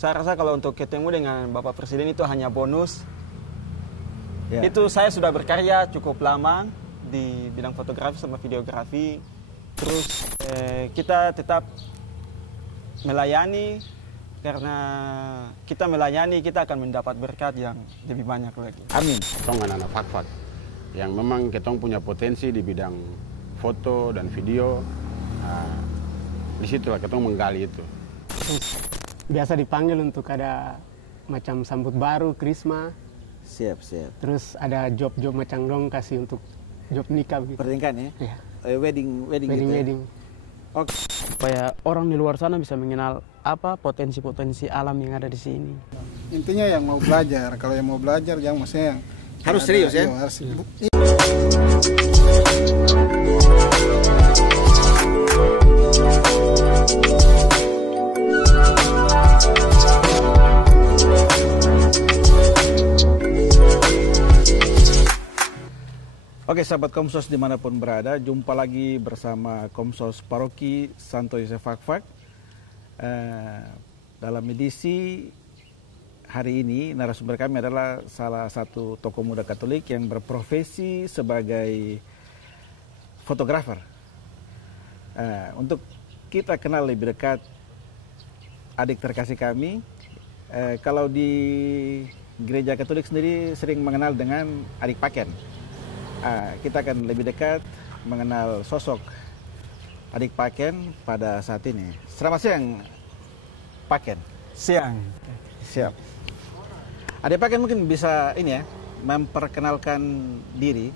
saya rasa kalau untuk ketemu dengan Bapak Presiden itu hanya bonus. Ya. Itu saya sudah berkarya cukup lama di bidang fotografi sama videografi. Terus kita tetap melayani, karena kita melayani kita akan mendapat berkat yang lebih banyak lagi. Amin. Ketong anak-anak fak-fak yang memang ketong punya potensi di bidang foto dan video. Nah, disitulah ketong menggali itu. Biasa dipanggil untuk ada macam sambut baru, krisma. Siap, siap. Terus ada job-job macam dong kasih untuk job nikah gitu. Pernikahan ya? Iya. Wedding gitu ya? Wedding. Oke. Supaya orang di luar sana bisa mengenal apa potensi-potensi alam yang ada di sini. Intinya yang mau belajar, kalau yang mau belajar jangan maksudnya yang Harus serius ya? Harus. Oke, sahabat Komsos dimanapun berada, jumpa lagi bersama Komsos Paroki Santo Yosef Fak-Fak. Dalam edisi hari ini, narasumber kami adalah salah satu tokoh muda Katolik yang berprofesi sebagai fotografer. Untuk kita kenal lebih dekat adik terkasih kami, kalau di gereja Katolik sendiri sering mengenal dengan adik Paken. Kita akan lebih dekat mengenal sosok adik Paken pada saat ini. Selamat siang, Paken. Siang. Siap. Adik Paken mungkin bisa ini ya, memperkenalkan diri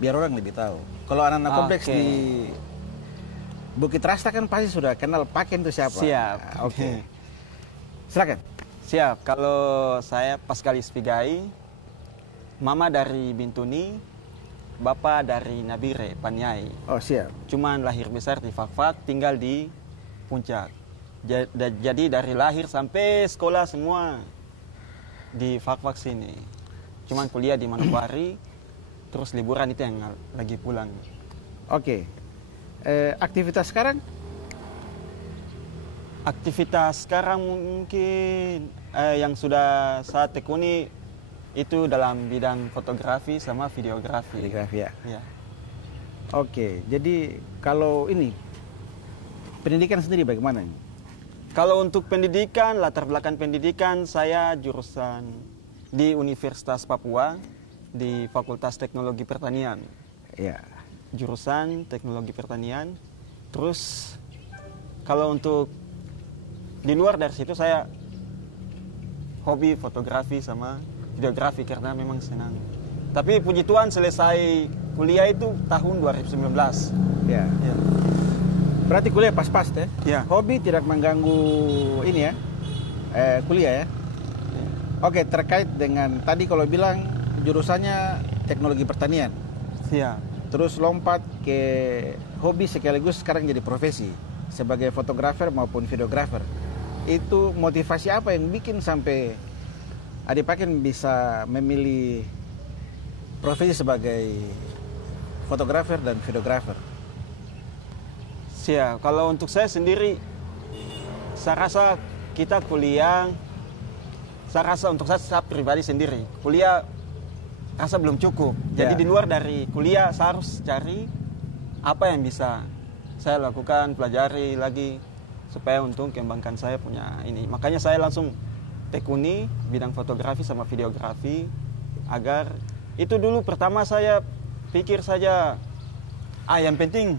biar orang lebih tahu. Kalau anak-anak kompleks di Bukit Rasta kan pasti sudah kenal Paken itu siapa. Siap. Oke. Silakan. Siap. Kalau saya Pascal Ispigai, mama dari Bintuni, bapak dari Nabire, Panyai. Oh, siap. Cuman lahir besar di Fak-Fak, tinggal di Puncak. Jadi dari lahir sampai sekolah semua di Fak-Fak sini. Cuman kuliah di Manokwari, terus liburan itu yang lagi pulang. Oke. Aktivitas sekarang? Aktivitas sekarang mungkin yang sudah saya tekuni itu dalam bidang fotografi sama videografi. Videografi ya. Ya. Oke, jadi kalau ini pendidikan sendiri bagaimana? Kalau untuk pendidikan, latar belakang pendidikan, saya jurusan di Universitas Papua di Fakultas Teknologi Pertanian. Ya. Jurusan Teknologi Pertanian. Terus kalau untuk di luar dari situ saya hobi fotografi sama videografi karena memang senang. Tapi puji Tuhan selesai kuliah itu tahun 2019. Ya. Ya. Berarti kuliah pas-pas ya? Ya. Hobi tidak mengganggu ini ya, kuliah ya? Ya. Oke, terkait dengan tadi kalau bilang jurusannya teknologi pertanian. Iya. Terus lompat ke hobi sekaligus sekarang jadi profesi sebagai fotografer maupun videografer. Itu motivasi apa yang bikin sampai adik Paken bisa memilih profesi sebagai fotografer dan videografer? Siap. Kalau untuk saya sendiri, saya rasa kita kuliah, saya rasa untuk saya pribadi sendiri, kuliah rasa belum cukup. Jadi di luar dari kuliah saya harus cari apa yang bisa saya lakukan, pelajari lagi supaya untuk kembangkan saya punya ini. Makanya saya langsung tekuni bidang fotografi sama videografi agar itu dulu pertama saya pikir saja yang penting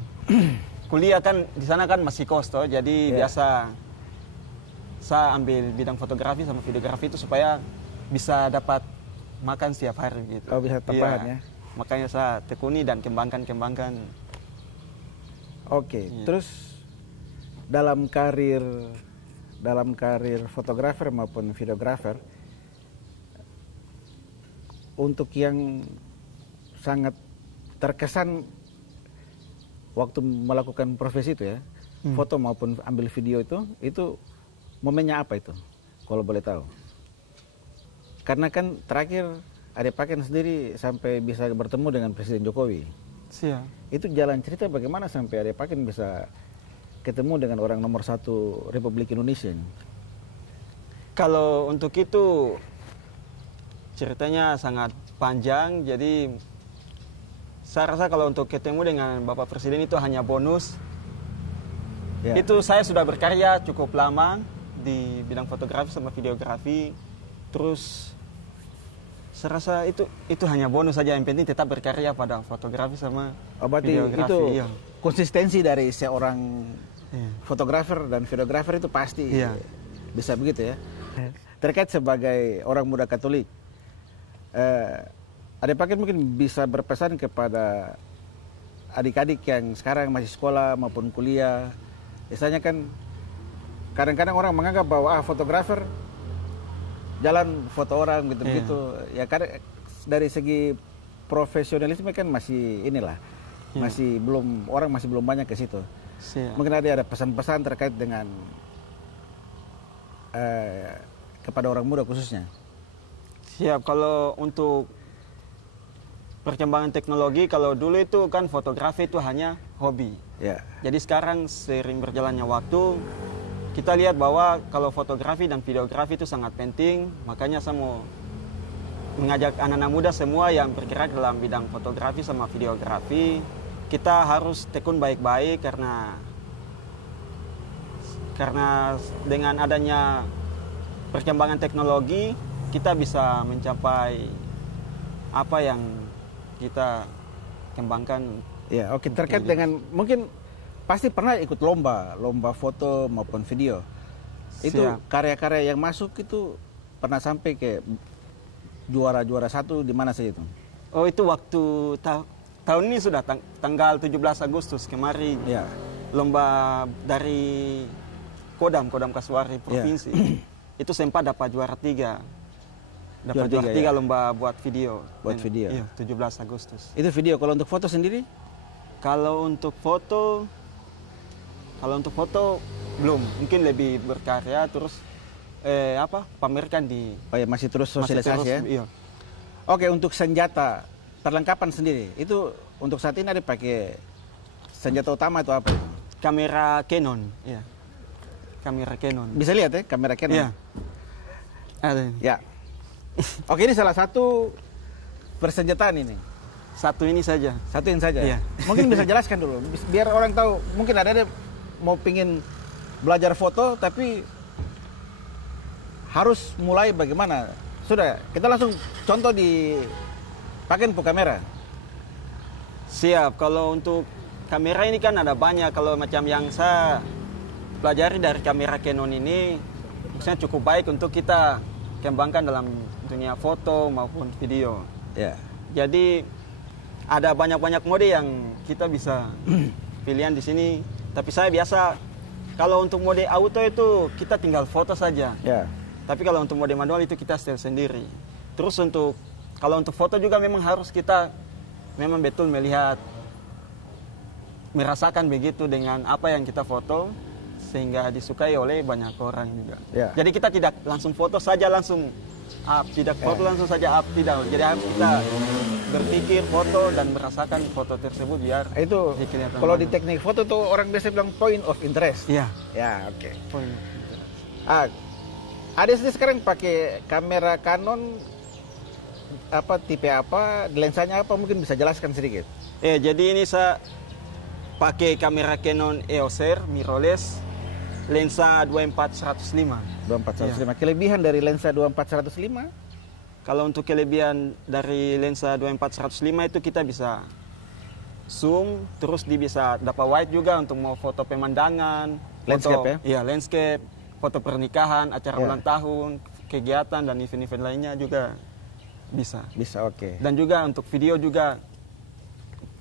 kuliah kan di sana kan masih kos toh, jadi biasa saya ambil bidang fotografi sama videografi itu supaya bisa dapat makan setiap hari gitu. Oh, bisa tambahan ya. Makanya saya tekuni dan kembangkan. Oke, Iya. terus dalam karir fotografer maupun videografer, untuk yang sangat terkesan waktu melakukan profesi itu ya, foto maupun ambil video itu momennya apa itu, kalau boleh tahu? Karena kan terakhir adik Paken sendiri sampai bisa bertemu dengan Presiden Jokowi. Siap. Itu jalan cerita bagaimana sampai adik Paken bisa ketemu dengan orang nomor 1 Republik Indonesia ini? Kalau untuk itu ceritanya sangat panjang, jadi saya rasa kalau untuk ketemu dengan Bapak Presiden itu hanya bonus. Ya. Itu saya sudah berkarya cukup lama di bidang fotografi sama videografi. Terus saya rasa itu hanya bonus saja, yang penting tetap berkarya pada fotografi sama Berarti videografi. itu Iya. konsistensi dari seorang Iya. fotografer dan videografer itu pasti Iya. bisa begitu ya. Terkait sebagai orang muda Katolik, Adik Paket mungkin bisa berpesan kepada adik-adik yang sekarang masih sekolah maupun kuliah. Misalnya kan kadang-kadang orang menganggap bahwa fotografer jalan foto orang gitu-gitu. Ya kadang dari segi profesionalisme kan masih inilah, masih belum, orang masih belum banyak ke situ. Siap. Mungkin ada pesan-pesan terkait dengan kepada orang muda khususnya. Siap, kalau untuk perkembangan teknologi, kalau dulu itu kan fotografi itu hanya hobi. Ya. Jadi sekarang sering berjalannya waktu, kita lihat bahwa kalau fotografi dan videografi itu sangat penting. Makanya saya mau mengajak anak-anak muda semua yang bergerak dalam bidang fotografi sama videografi, kita harus tekun baik-baik karena dengan adanya perkembangan teknologi kita bisa mencapai apa yang kita kembangkan. Ya, oke. Terkait dengan mungkin pasti pernah ikut lomba foto maupun video. Itu Siap. karya-karya yang masuk itu pernah sampai ke juara satu di mana saja itu? Oh, itu waktu tahun ini sudah tanggal 17 Agustus kemarin. Ya. Lomba dari Kodam Kasuari provinsi. Itu sempat dapat juara 3. Dapat juara 3 ya? lomba buat video. Buat video. Iya, 17 Agustus. Itu video. Kalau untuk foto sendiri? Kalau untuk foto belum, mungkin lebih berkarya terus pamerkan di Oh ya, masih terus sosialisasi ya? Iya. Oke, untuk senjata, perlengkapan sendiri, itu untuk saat ini ada pakai senjata utama itu apa itu? Kamera Canon, iya. Kamera Canon. Bisa lihat ya, kamera Canon? Iya. Ada. Ya. Oke, ini salah satu persenjataan ini. Satu ini saja. Satu yang saja? Iya. Mungkin bisa jelaskan dulu, biar orang tahu, mungkin ada mau pingin belajar foto, tapi harus mulai bagaimana? Sudah, kita langsung contoh di pakai kamera. Siap, kalau untuk kamera ini kan ada banyak. Kalau macam yang saya pelajari dari kamera Canon ini, maksudnya cukup baik untuk kita kembangkan dalam dunia foto maupun video. Ya. Jadi ada banyak-banyak mode yang kita bisa pilihan di sini. Tapi saya biasa, kalau untuk mode auto itu kita tinggal foto saja. Ya. Tapi kalau untuk mode manual itu kita setel sendiri. Terus kalau untuk foto juga memang harus kita memang betul merasakan begitu dengan apa yang kita foto sehingga disukai oleh banyak orang juga. Ya. Jadi kita tidak langsung foto saja langsung up, tidak foto langsung saja up, tidak. Jadi harus kita berpikir foto dan merasakan foto tersebut biar Itu kelihatan kalau di bagus. teknik foto tuh orang biasa bilang point of interest. Iya. Ya, oke. Poin. Ada sih sekarang pakai kamera Canon tipe apa, lensanya apa, mungkin bisa jelaskan sedikit. Jadi ini saya pakai kamera Canon EOS R mirrorless lensa 24-105. 24-105. Kelebihan dari lensa 24-105? Kalau untuk kelebihan dari lensa 24-105 itu kita bisa zoom, terus bisa dapat wide juga untuk mau foto pemandangan, Landscape ya? Iya, landscape, foto pernikahan, acara Ya. ulang tahun, kegiatan dan event-event lainnya juga bisa. Bisa, oke. Dan juga untuk video juga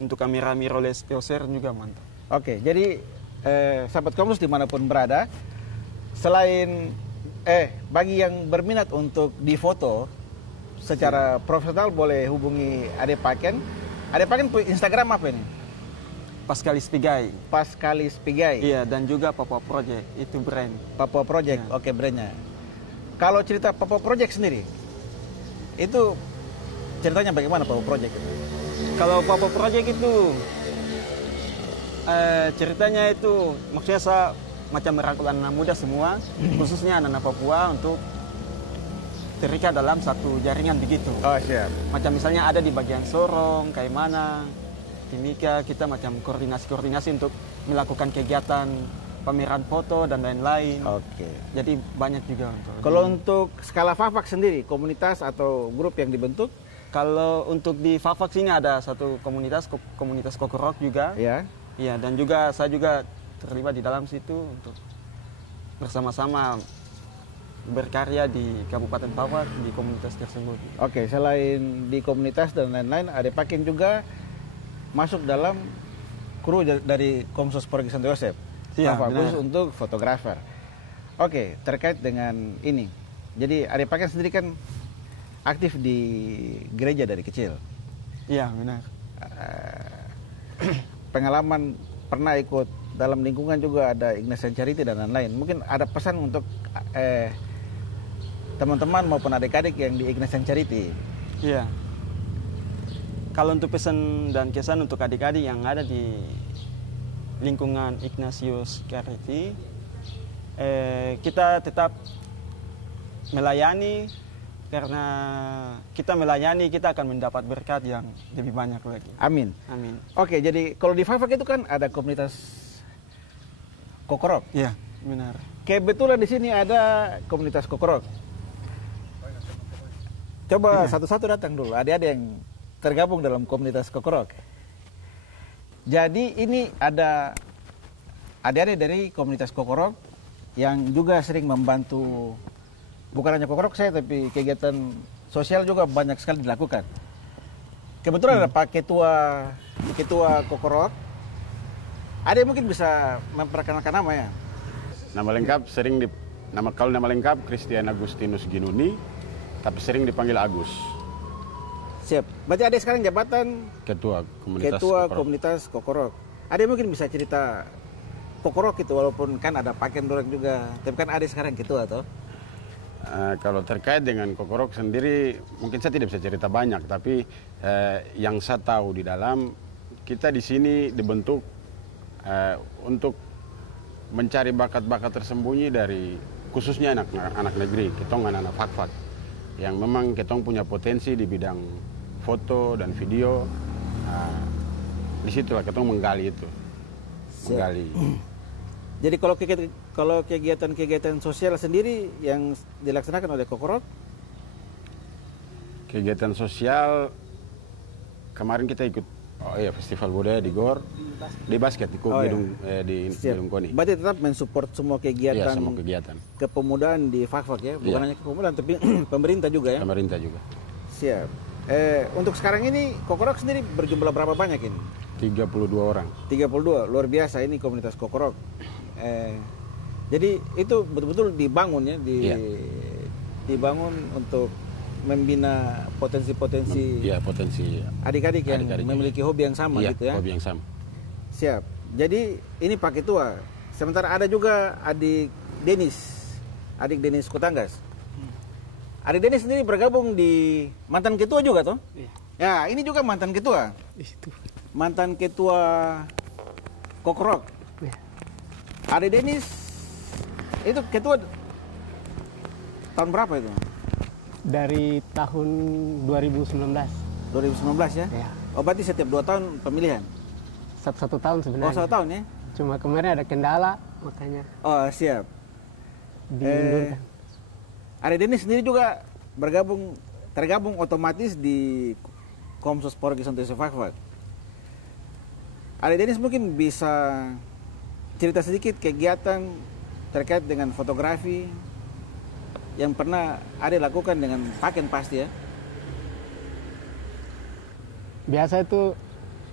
untuk kamera mirrorless EOS R juga mantap. Oke, jadi sahabat Komlus dimanapun berada, selain bagi yang berminat untuk difoto secara profesional boleh hubungi Ade Paken. Ade Paken punya Instagram apa ini? Pascalis Pigai. Pascalis Pigai. Iya, dan juga Papua Project, itu brand. Papua Project, Ya. oke brandnya. Kalau cerita Papua Project sendiri, itu ceritanya bagaimana Papua Project? Kalau Papua Project itu ceritanya itu maksudnya saya macam merangkul anak muda semua, khususnya anak-anak Papua untuk terikat dalam satu jaringan begitu. Oh, siap. Macam misalnya ada di bagian Sorong, kayak mana, Timika, kita macam koordinasi-koordinasi untuk melakukan kegiatan pameran foto dan lain-lain. Oke. Jadi banyak juga untuk. Kalau untuk skala Fafak sendiri, komunitas atau grup yang dibentuk? Kalau untuk di Fafak sini ada satu komunitas Kokorok juga. Ya. Iya, dan juga saya juga terlibat di dalam situ untuk bersama-sama berkarya di Kabupaten Fafak di komunitas tersebut. Oke, selain di komunitas dan lain-lain, ada Pakin juga masuk dalam kru dari Komsos Porgi Santo Yosep. Iya, Fokus benar. untuk fotografer. Oke, terkait dengan ini. Jadi Ade Pakin sendiri kan aktif di gereja dari kecil. Iya, benar. Pengalaman pernah ikut dalam lingkungan juga ada Ignatian Charity dan lain-lain. Mungkin ada pesan untuk teman-teman maupun adik-adik yang di Ignatian Charity. Iya. Kalau untuk pesan dan kesan untuk adik-adik yang ada di lingkungan Ignatius Charity, kita tetap melayani, karena kita melayani kita akan mendapat berkat yang lebih banyak lagi. Amin. Amin. Oke, jadi kalau di Fafak itu kan ada komunitas Kokorok. Iya, benar. Kebetulan di sini ada komunitas Kokorok. Coba satu-satu datang dulu. Ada yang tergabung dalam komunitas Kokorok. Jadi ini ada adik-adik dari komunitas Kokorok yang juga sering membantu, bukan hanya Kokorok saya, tapi kegiatan sosial juga banyak sekali dilakukan. Kebetulan ada Pak Ketua Kokorok. Ada yang mungkin bisa memperkenalkan nama ya? Nama lengkap kalau nama lengkap Christian Agustinus Ginuni, tapi sering dipanggil Agus. Siap. Berarti ada sekarang jabatan Ketua Komunitas Ketua Kokorok. Komunitas Kokorok. Ada yang mungkin bisa cerita Kokorok itu, walaupun kan ada Pakin dorang juga, tapi kan ada sekarang ketua toh? Kalau terkait dengan Kokorok sendiri, mungkin saya tidak bisa cerita banyak, tapi yang saya tahu di dalam, kita di sini dibentuk untuk mencari bakat-bakat tersembunyi dari khususnya anak negeri, ketong anak-anak Fak-Fak, yang memang ketong punya potensi di bidang foto dan video. Di situlah ketong menggali itu, menggali. Jadi kalau kegiatan-kegiatan sosial sendiri yang dilaksanakan oleh Kokorok? Kegiatan sosial kemarin kita ikut festival budaya di GOR, di basket di gedung di gedung KONI. Berarti tetap mensupport semua kegiatan, Iya, semua kegiatan. kepemudaan di Fak-Fak ya, bukan Iya. hanya kepemudaan tapi pemerintah juga ya. Pemerintah juga. Siap. Untuk sekarang ini Kokorok sendiri berjumlah berapa banyak ini? 32 orang. 32, luar biasa ini komunitas Kokorok. Jadi itu betul-betul dibangun ya, Iya. dibangun untuk membina potensi-potensi Iya, potensi. adik-adik yang Adik-adik. memiliki hobi yang sama Iya, gitu ya. hobi yang sama. Siap. Jadi ini Pak Ketua. Sementara ada juga adik Denis Kutanggas. Adik Denis sendiri bergabung di mantan ketua juga toh? Iya. Ya, ini juga mantan ketua. Itu. Mantan ketua Kokorok. Iya. Adik Denis itu ketua tahun berapa itu? Dari tahun 2019. 2019 ya? Ya. Oh, berarti setiap 2 tahun pemilihan? Satu tahun Oh, sebenarnya. 1 tahun ya? Cuma kemarin ada kendala, makanya Oh, siap. dimundurkan. Adik Denis sendiri juga tergabung otomatis di Komsos Porgi Santo Yosep Fak-Fak. Adik Denis mungkin bisa cerita sedikit kegiatan terkait dengan fotografi yang pernah ada lakukan dengan Pakin pasti ya? Biasa itu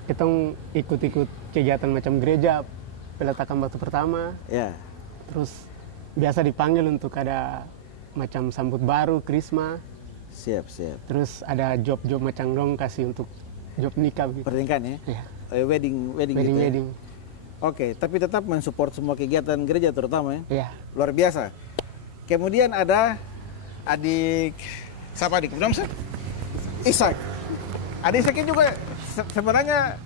kita ikut-ikut kegiatan macam gereja, peletakan batu pertama, Ya. terus biasa dipanggil untuk ada macam sambut baru, krisma, Siap. terus ada job-job macam dong kasih untuk job nikah begitu. Pernikahan ya? Ya, Wedding gitu ya? wedding. Oke, tapi tetap mensupport semua kegiatan gereja terutama ya? Ya, Luar biasa. Kemudian ada adik, siapa adik? Belum sih? Ishak. Adik Ishak ini juga sebenarnya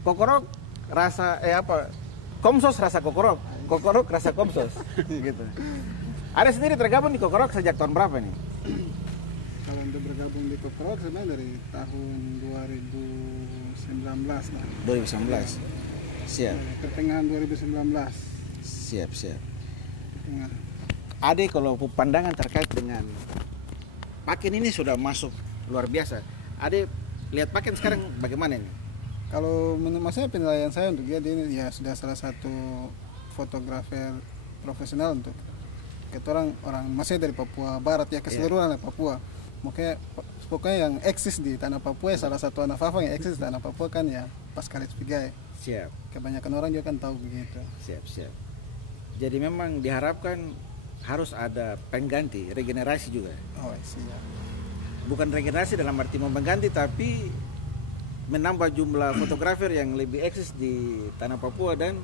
Kokorok rasa Komsos rasa Kokorok rasa Komsos gitu. Ada sendiri tergabung di Kokorok sejak tahun berapa nih? Kalau untuk bergabung di Kokorok sebenarnya dari tahun 2019 lah. 2019. Siap. Pertengahan 2019. Siap. Pertengahan. Ade kalau pandangan terkait dengan Pakin ini sudah masuk luar biasa. Ade lihat Pakin sekarang bagaimana ini? Kalau menurut saya penilaian saya untuk dia ini ya sudah salah satu fotografer profesional untuk kita orang masih dari Papua Barat ya keseluruhan Papua. Pokoknya yang eksis di tanah Papua salah satu anak Fafa yang eksis di tanah Papua kan ya Pascalis Pigai. Siap. Kebanyakan orang juga kan tahu begitu. Siap. Jadi memang diharapkan harus ada pengganti, regenerasi juga. Oh siap. Bukan regenerasi dalam arti mengganti, tapi menambah jumlah fotografer yang lebih eksis di tanah Papua dan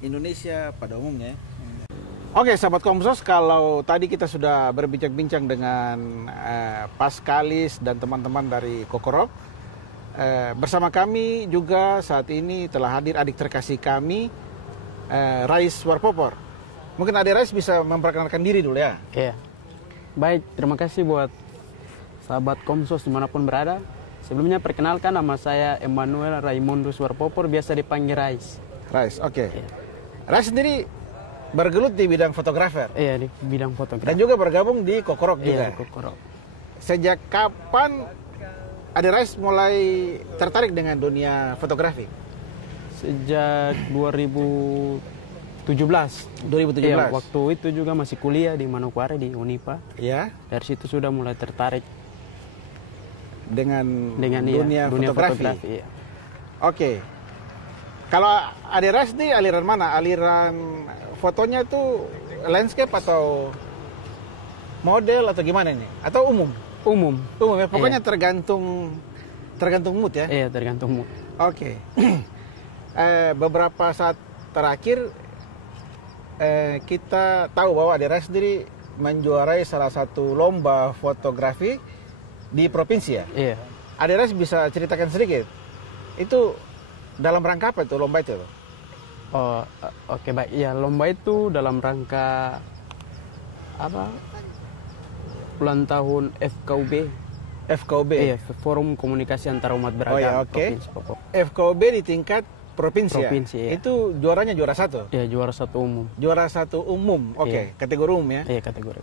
Indonesia pada umumnya. Oke, sahabat Komsos, kalau tadi kita sudah berbincang-bincang dengan Pascalis dan teman-teman dari Kokorok, bersama kami juga saat ini telah hadir adik terkasih kami, Rais Warpopor. Mungkin adik Rais bisa memperkenalkan diri dulu ya. Iya. Baik, terima kasih buat sahabat Komsos dimanapun berada. Sebelumnya perkenalkan, nama saya Emmanuel Raimondus Warpopor, biasa dipanggil Rais. Rais, oke. Iya. Rais sendiri bergelut di bidang fotografer. Iya, di bidang fotografi. Dan juga bergabung di Kokorok juga. Iya, Kokorok. Sejak kapan Ade Rais mulai tertarik dengan dunia fotografi? Sejak 2017. 2017. Iya, waktu itu juga masih kuliah di Manokwari di Unipa. Ya, Dari situ sudah mulai tertarik dengan dunia fotografi. iya. Oke. Kalau Ade Rais ini aliran mana? Aliran fotonya itu landscape atau model atau gimana ini? Atau umum? Umum. Umum ya, pokoknya Iya. tergantung mood ya. Iya, tergantung mood. Oke. Beberapa saat terakhir kita tahu bahwa Ade Rais sendiri menjuarai salah satu lomba fotografi di provinsi ya. Iya. Ade Rais bisa ceritakan sedikit. Itu dalam rangka apa itu lomba itu? Oh, oke baik. Ya, lomba itu dalam rangka apa? Ulang tahun FKUB. FKUB. Iya, Forum Komunikasi Antara Umat Beragama. Oh ya, oke. Provinsi Papua. FKUB di tingkat provinsi, Provinsi, ya? iya. Itu juaranya juara satu? Iya, juara satu umum. Juara satu umum, oke. Iya. Kategori umum ya? Iya, kategori.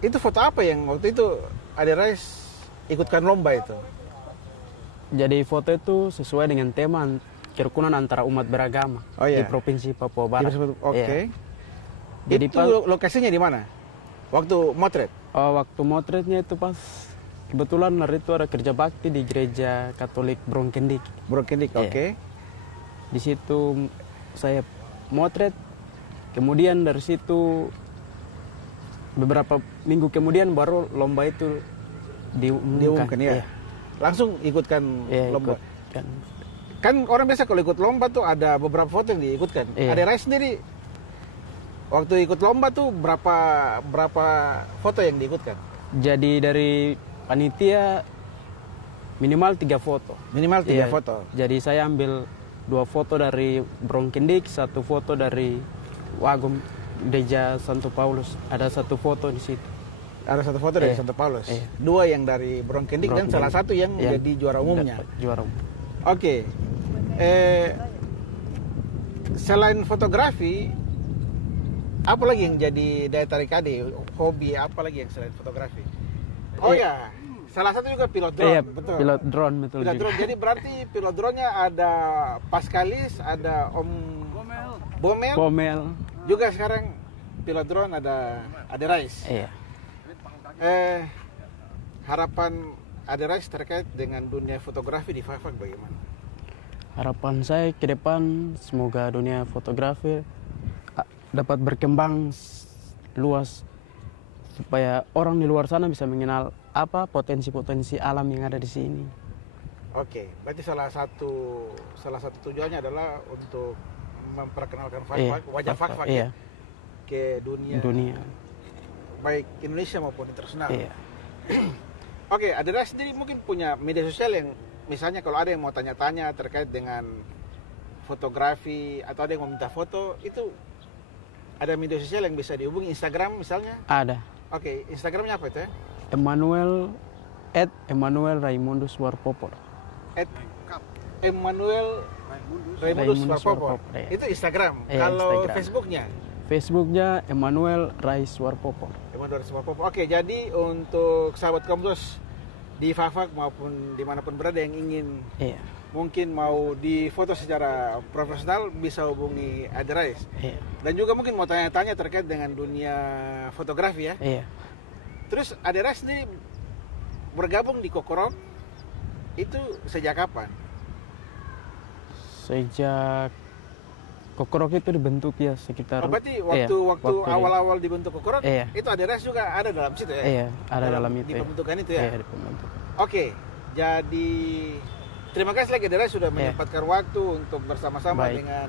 Itu foto apa yang waktu itu Ade Rais ikutkan lomba itu? Jadi foto itu sesuai dengan tema kerukunan antara umat beragama Oh, iya. di Provinsi Papua Barat. Oke. Iya. Jadi Itu lokasinya di mana? Waktu motret? waktu motretnya itu pas kebetulan hari itu ada kerja bakti di gereja Katolik Bronkendik. Bronkendik, Iya. oke. Di situ saya motret. Kemudian dari situ beberapa minggu kemudian baru lomba itu Diumumkan ya. Iya. Langsung ikutkan Iya, lomba. ikutkan. Kan orang biasa kalau ikut lomba tuh ada beberapa foto yang diikutkan. Iya. Ade Rais sendiri waktu ikut lomba tuh berapa foto yang diikutkan? Jadi dari panitia minimal 3 foto. Minimal 3 Iya, foto. Jadi saya ambil 2 foto dari Bronkendik, 1 foto dari Wagum Gereja Santo Paulus. Ada 1 foto di situ. Ada 1 foto dari Iya. Santo Paulus. Iya. 2 yang dari Bronkendik dan Bronkendik. salah satu yang Iya. jadi juara umumnya. Dapat juara umum. Oke. Selain fotografi, apa lagi yang jadi daya tarik Ade? Hobi apa lagi yang selain fotografi? Oh ya, salah satu juga pilot drone. Iya, betul. pilot drone betul Pilot juga. drone. Jadi berarti pilot drone-nya ada Pascalis, ada Om Bomel. Pomel. Juga sekarang pilot drone ada Ade Rais. Iya. Harapan Ade Rais terkait dengan dunia fotografi di Fafak bagaimana? Harapan saya ke depan semoga dunia fotografi dapat berkembang luas supaya orang di luar sana bisa mengenal apa potensi-potensi alam yang ada di sini. Oke, berarti salah satu tujuannya adalah untuk memperkenalkan Iya, Fafak, wajah Fafak iya. ya, ke dunia baik Indonesia maupun internasional. Iya. Oke, Ade Rais sendiri mungkin punya media sosial yang misalnya kalau ada yang mau tanya-tanya terkait dengan fotografi atau ada yang mau minta foto, itu ada media sosial yang bisa dihubungi, Instagram misalnya? Ada. Oke, Instagramnya apa itu ya? Emmanuel Raimundus Warpopor. Emmanuel Raimundus Warpopor. Warpopor, iya. Itu Instagram. Iya, Kalau Instagram. Facebooknya? Facebooknya Emmanuel Rais Warpopor. Emmanuel Raimundus Warpopor. Oke, jadi untuk sahabat Komsos di Fafak maupun dimanapun berada yang ingin Iya. mungkin mau difoto secara profesional bisa hubungi Ade Rais. Iya. Dan juga mungkin mau tanya-tanya terkait dengan dunia fotografi ya. Iya. Terus Ade Rais sendiri bergabung di Kokorok itu sejak kapan? Sejak Kokorok itu dibentuk ya sekitar. Oh, berarti iya, waktu awal-awal dibentuk Kokorok Iya. itu Ade Rais juga ada dalam situ ya? Iya, ada dalam Di itu. Ya. pembentukan itu ya? Iya, di pembentukan. Oke, jadi terima kasih lagi Ade Rais sudah menyempatkan waktu untuk bersama-sama Baik. dengan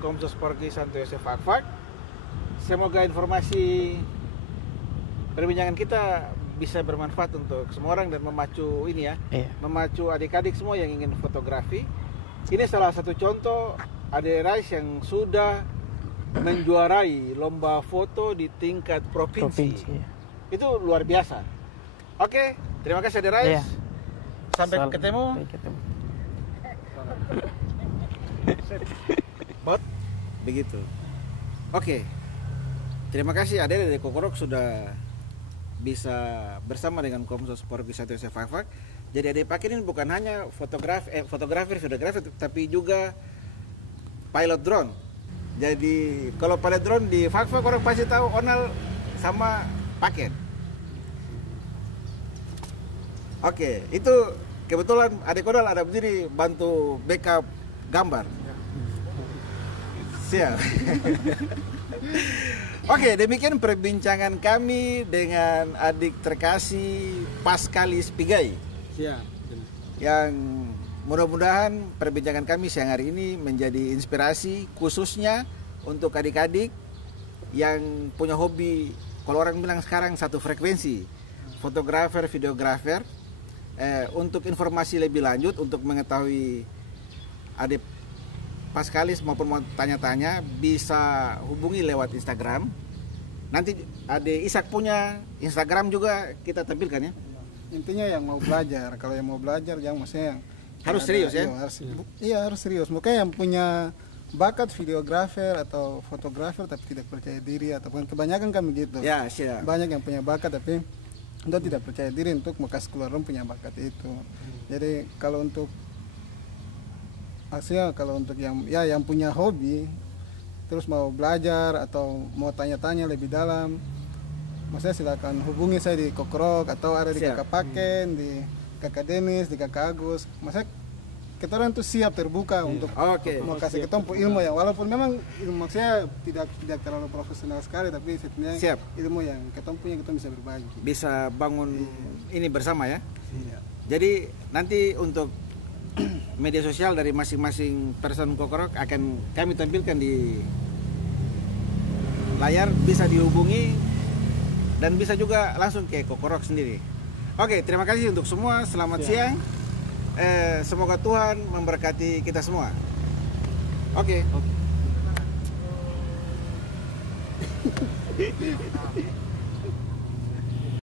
Komsos Porki Santo Yosef Fak-Fak. Semoga informasi perbincangan kita bisa bermanfaat untuk semua orang dan memacu ini ya, Iya. memacu adik-adik semua yang ingin fotografi. Ini salah satu contoh Ade Rais yang sudah menjuarai lomba foto di tingkat provinsi. Iya. Itu luar biasa. Oke, terima kasih Ade Rais. Iya. Sampai ketemu. Sampai ketemu. Bot. Begitu. Oke. Terima kasih Ade dari Kokorok sudah bisa bersama dengan Komsos Porki Santo Yosef Fak-Fak. Jadi Ade Pak ini bukan hanya fotografer, tapi juga pilot drone. Jadi kalau pilot drone di Fak-Fak orang pasti tahu Onal sama Paket. Oke, itu kebetulan Ade Kodal ada berdiri bantu backup gambar. Siap. Oke, demikian perbincangan kami dengan adik terkasih Paskalis Pigai. Siap. Yang mudah-mudahan perbincangan kami siang hari ini menjadi inspirasi khususnya untuk adik-adik yang punya hobi, kalau orang bilang sekarang satu frekuensi, fotografer, videografer. Untuk informasi lebih lanjut, untuk mengetahui adik Paskalis maupun mau tanya-tanya bisa hubungi lewat Instagram. Nanti Ade Ishak punya Instagram juga kita tampilkan ya. Intinya yang mau belajar, kalau yang mau belajar yang maksudnya yang Harus serius ya? Iya harus serius. Mungkin yang punya bakat videografer atau fotografer tapi tidak percaya diri, ataupun kebanyakan kami gitu. Ya, siap. Banyak yang punya bakat tapi dia tidak percaya diri untuk bekas keluar punya bakat itu. Jadi kalau untuk hasil, kalau untuk yang punya hobi terus mau belajar atau mau tanya-tanya lebih dalam, maksudnya silakan hubungi saya di Kokorok atau ada di Siap. Kakak Paken, di Kakak Denis, di Kakak Agus. Maksudnya kita orang tuh siap terbuka untuk Oke. mau kasih kita ilmu yang walaupun memang ilmu maksudnya tidak terlalu profesional sekali, tapi sebenarnya Siap. ilmu yang kita punya kita bisa berbagi. Bisa bangun ini bersama ya. Jadi nanti untuk media sosial dari masing-masing person Kokorok akan kami tampilkan di layar, bisa dihubungi dan bisa juga langsung ke Kokorok sendiri. Oke, terima kasih untuk semua. Selamat siang. Semoga Tuhan memberkati kita semua. Oke.